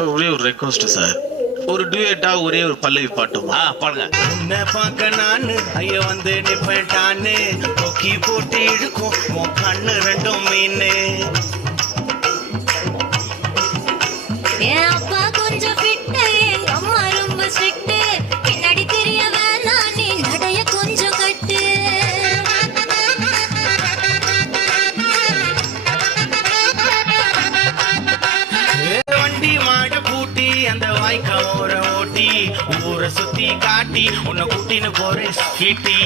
Sir ஒரே ஒரு request sir, ஒரு டூயட்டா ஒரே ஒரு பல்லவி பாட்டுமா? பாடுங்க. உன்னை பார்க்க நானு ஐய வந்து நிப்பட்டானு கொக்கி போட்டு இழுக்கும் உன் கண்ணு ரெண்டும் மீனு. என் அப்பா கொஞ்சம் ஃபிட்டு, எங்க அம்மா ரொம்ப ஸ்ட்ரிக்ட். பின்னாடி தெரிய வேணாம், நீ நடைய கொஞ்சம் கட்டு. வண்டி மாட பூட்டி அந்த வாய்க்கா ஓர ஓட்டி ஊரை சுத்தி காட்டி உன்னை கூட்டின்னு போறேன் சீட்டி.